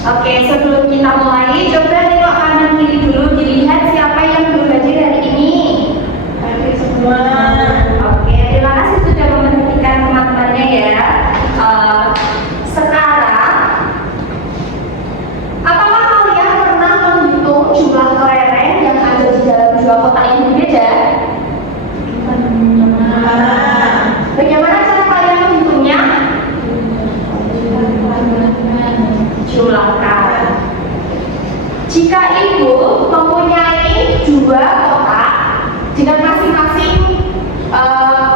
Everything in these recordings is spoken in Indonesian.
Oke, sebelum kita mulai, coba tengok kanan kiri dulu, dilihat siapa yang belum hadir hari ini. Hadir semua. Oke, terima kasih sudah memperhatikan teman-temannya ya. Sekarang, apakah kalian pernah menghitung jumlah kelereng yang ada di dalam dua kotak yang berbeda? Bagaimana cara kalian menghitungnya? Jumlahkan. Jika ibu mempunyai dua kotak dengan masing-masing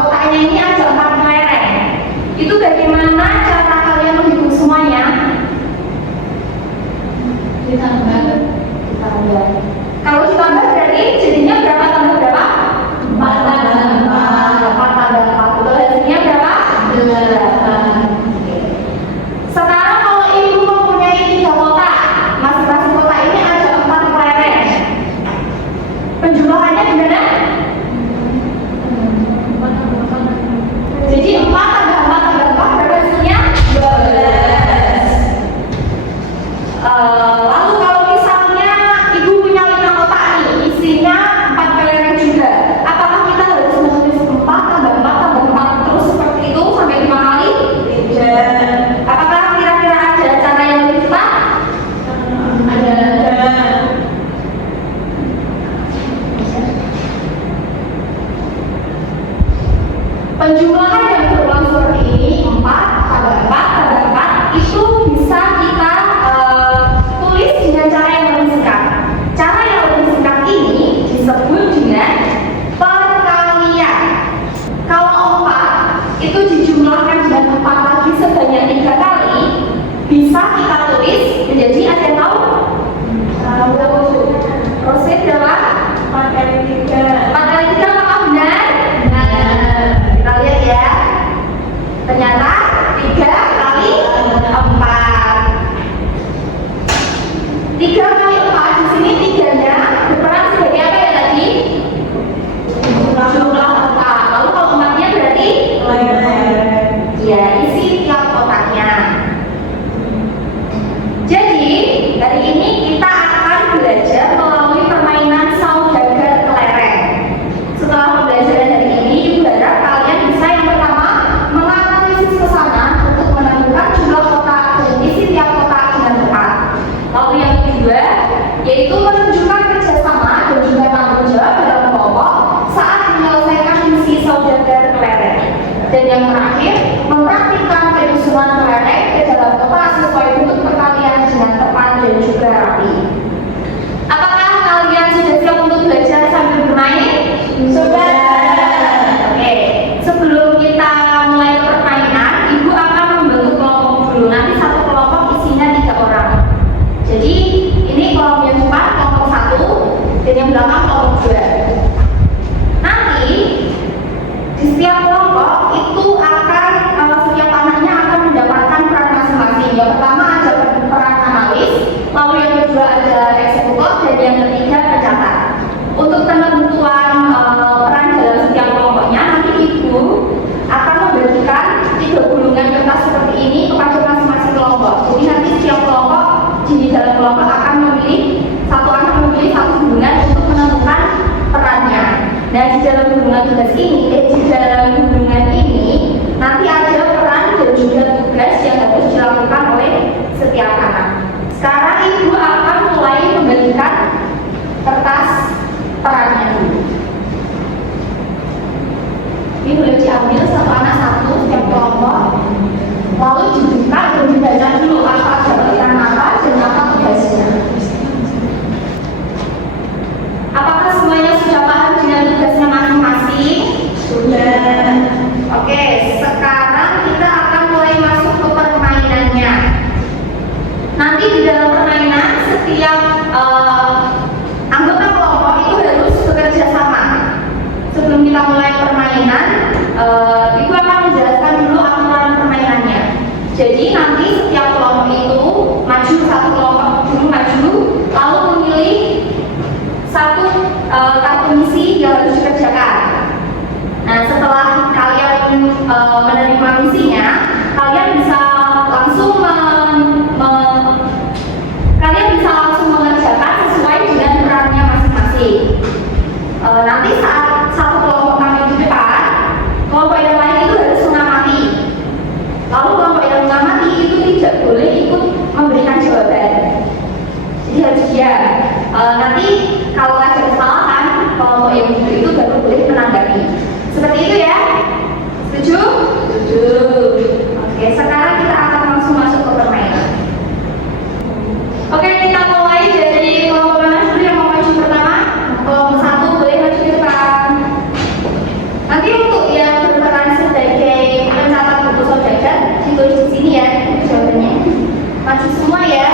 kotaknya ini ada 4 kelereng, itu bagaimana cara kalian menghitung semuanya? Ditambah. Kalau ditambah berarti jadinya berapa tambah berapa? 4 tambah 4. 4 tambah 4. Betul, hasilnya berapa? 8. Sekarang kalau ibu mempunyai 3 kotak, masing-masing kotak ini ada 4 kelereng. Penjumlahannya gimana? Jadi 4 tambah 4 tambah 4 berapa hasilnya? 12. Lalu kalau misalnya ibu punya 5 kotak nih, isinya 4 kelereng juga, apakah kita harus menulis 4 tambah 4 tambah 4 terus seperti itu sampai 5 kali? Tidak. Apakah kira-kira ada cara yang lebih cepat? Ada. Penjumlahan yang berulang seperti ini, 4 tambah 4 tambah 4, itu bisa kita tulis dengan cara yang lebih singkat. Cara yang lebih singkat ini disebut dengan perkalian. Kalau 4 itu dijumlahkan dengan 4 lagi sebanyak 3 kali, bisa kita tulis menjadi, ada yang tahu? Tahu. Proses berapa? 4 kali 3. 4 kali 3 apakah benar? Benar. Kita lihat ya. Ternyata 3 kali 4. 3 kali 4 di sini 3-nya berperan sebagai apa ya tadi? Jumlah kotak. Lalu kalau 4-nya berarti ya isi tiap kotaknya. Jadi hari ini kita akan belajar melalui permainan saudagar kelereng. Setelah pembelajaran hari ini, ibu harap kalian bisa yang pertama menganalisis pesanan untuk menentukan jumlah kotak dan isi tiap kotak dengan tepat. Lalu yang kedua, yaitu menunjukkan kerjasama dan juga tanggung jawab dalam kelompok saat menyelesaikan misi saudagar kelereng. Dan yang terakhir, mempraktikkan penyusunan kelereng ke dalam kotak sesuai bentuk perkalian dengan tepat dan juga rapi. Apakah kalian sudah siap untuk belajar sambil bermain? Sudah. Oke, sebelum kita mulai permainan, ibu akan membentuk kelompok dulu. Nanti satu kelompok isinya 3 orang. Jadi ini kelompok yang depan kelompok 1 dan yang belakang kelompok 2. Nanti di setiap kelompok itu akan setiap anaknya akan mendapatkan peran masing-masing. Yang pertama ada peran analis, lalu yang kedua ada eksekutor, dan yang ketiga pencatat. Untuk penentuan peran dalam setiap kelompoknya, nanti ibu akan membagikan 3 gulungan kertas seperti ini kepada masing-masing kelompok. Jadi nanti setiap kelompok di dalam kelompok akan memilih satu anak memilih 1 gulungan untuk menentukan perannya. Nah di dalam gulungan tugas ini, nanti ada peran dan juga tugas yang harus dilakukan oleh setiap anak. Sekarang ibu akan mulai membagikan kertas perannya dulu. Ini boleh diambil satu anak satu setiap kelompok, lalu dibuka dan dibaca dulu apa jabatan apa dan apa tugasnya. Apakah semuanya sudah paham dengan tugasnya masing-masing? Sudah. Oke, sekarang kita akan mulai masuk ke permainannya. Nanti di dalam permainan setiap anggota kelompok itu harus bekerja sama. Sebelum kita mulai permainan, ibu akan menjelaskan dulu aturan permainannya. Jadi nanti setiap kelompok itu maju, satu kelompok dulu maju, lalu memilih satu kartu misi yang harus dikerjakan. Nah setelah kalian menerima misinya, kalian bisa langsung tidak boleh ikut memberikan jawaban. Jadi harus diam. Nanti kalau ada kesalahan, kelompok yang duduk itu baru boleh menanggapi. Seperti itu ya. Setuju? Setuju. Oke, sekarang kita akan langsung masuk ke permainan. Oke, kita mulai dari kelompok mana dulu yang mau maju pertama? Kelompok 1 boleh maju ke depan. Nanti untuk yang berperan sebagai pencatat buku saudagar ditulis di sini ya jawabannya. Maju semua ya.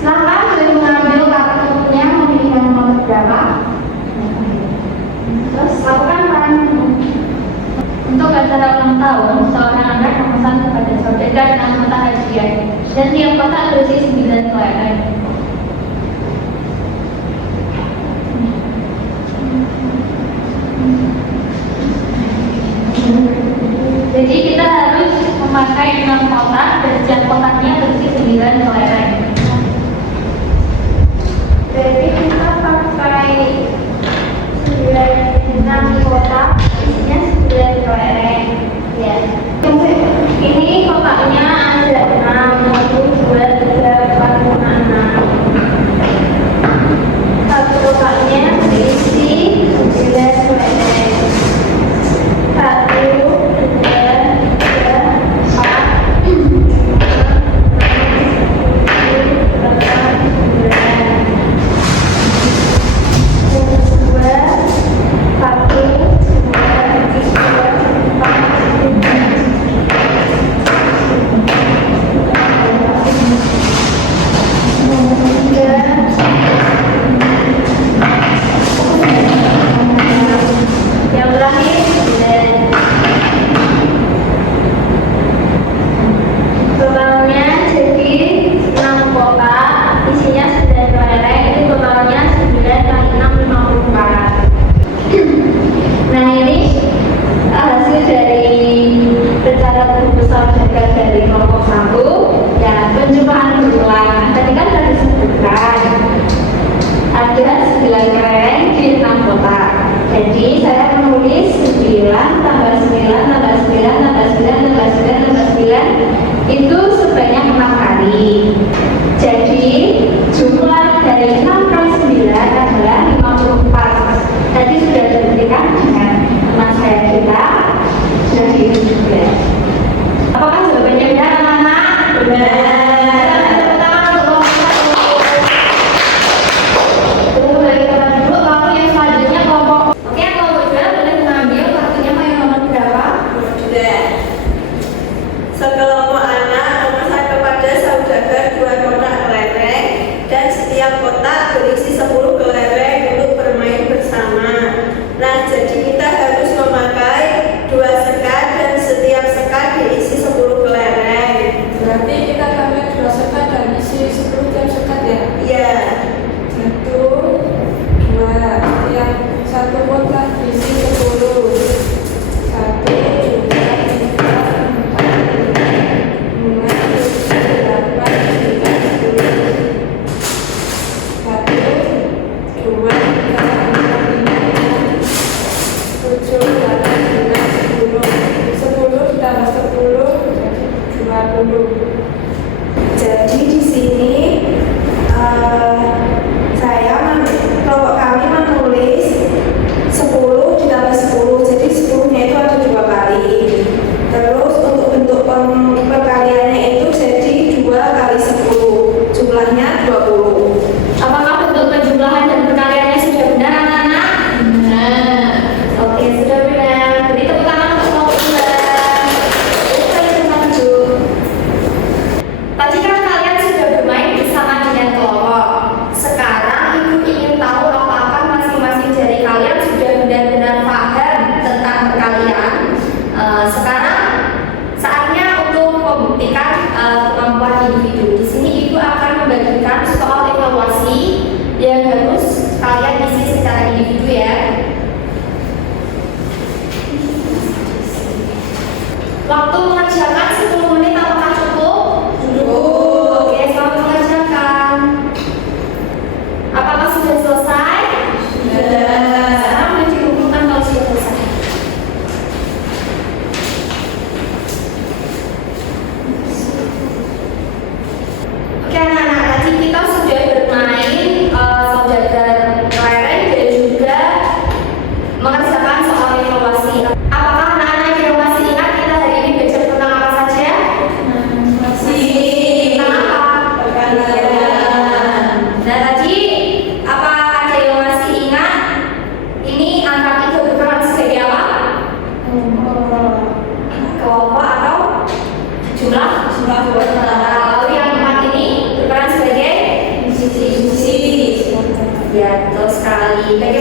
Silahkan boleh mengambil kartunya, memilihkan nomor berapa. Terus lakukan peran Untuk acara ulang tahun, seorang anak memesan kepada saudara 6 kotak hadiah dan tiap kotak berisi 9 kelereng. Jadi kita harus memakai 6 kotak dan setiap kotaknya berisi 9 kelereng. Jadi kita pakai 9 kotak, isinya 9 kelereng. Ya. Ini kotaknya ada 6, 1, 2, 3, 4, 5, 6. Satu kotaknya berisi 9 kelereng. 1, 2, 3, 4, yang terakhir 9. Totalnya jadi 6 kotak, isinya 9 kelereng, itu totalnya 9 kali 6, 54. Nah ini hasil dari pencatat buku saudagar dari kelompok 1 ya, penjumlahan berulang. Tadi kan sudah disebutkan ada 9 kelereng di 6 kotak. Jadi saya menulis 9 tambah 9 tambah 9 tambah 9 tambah 9 tambah 9 itu sebanyak 6 kali. Jadi jumlah dari 6 kali 9 adalah 54. Tadi sudah dibuktikan dengan teman saya kita. Jadi itu juga. Apakah jawabannya benar anak-anak? Benar. Sekelompok anak memesan kepada saudagar 2 kotak kelereng dan setiap kotak berisi 10 kelereng untuk bermain bersama. Nah, jadi kita harus memakai 2 sekat dan setiap sekat diisi 10 kelereng. Berarti kita ambil 2 sekat dan isi 10 tiap sekat ya? Iya. 1, 2, yang 1 kotak isi 10. 1, 2, 20. Jadi di sini kelompok kami menulis 10 ditambah 10. Jadi 10-nya itu ada 2 kali. Terus untuk bentuk perkaliannya itu jadi 2 kali 10. Jumlahnya 20. Apakah bentuk penjumlahan dan perkaliannya sudah benar anak-anak? Benar. Oke, sudah benar. Beri tepuk tangan untuk kelompok 2. Kita bisa maju. Tadi kan kalian sudah bermain bersama dengan kelompok. Sekarang ibu ingin tahu apakah masing-masing dari kalian sudah benar-benar paham tentang perkalian. Sekarang saatnya untuk membuktikan kemampuan individu. Di sini ibu akan membagikan soal evaluasi yang harus kalian isi secara individu ya. Waktu kelompok atau jumlah kota. Lalu yang keempat ini berperan sebagai institusi. Ya, betul sekali. Bagaimana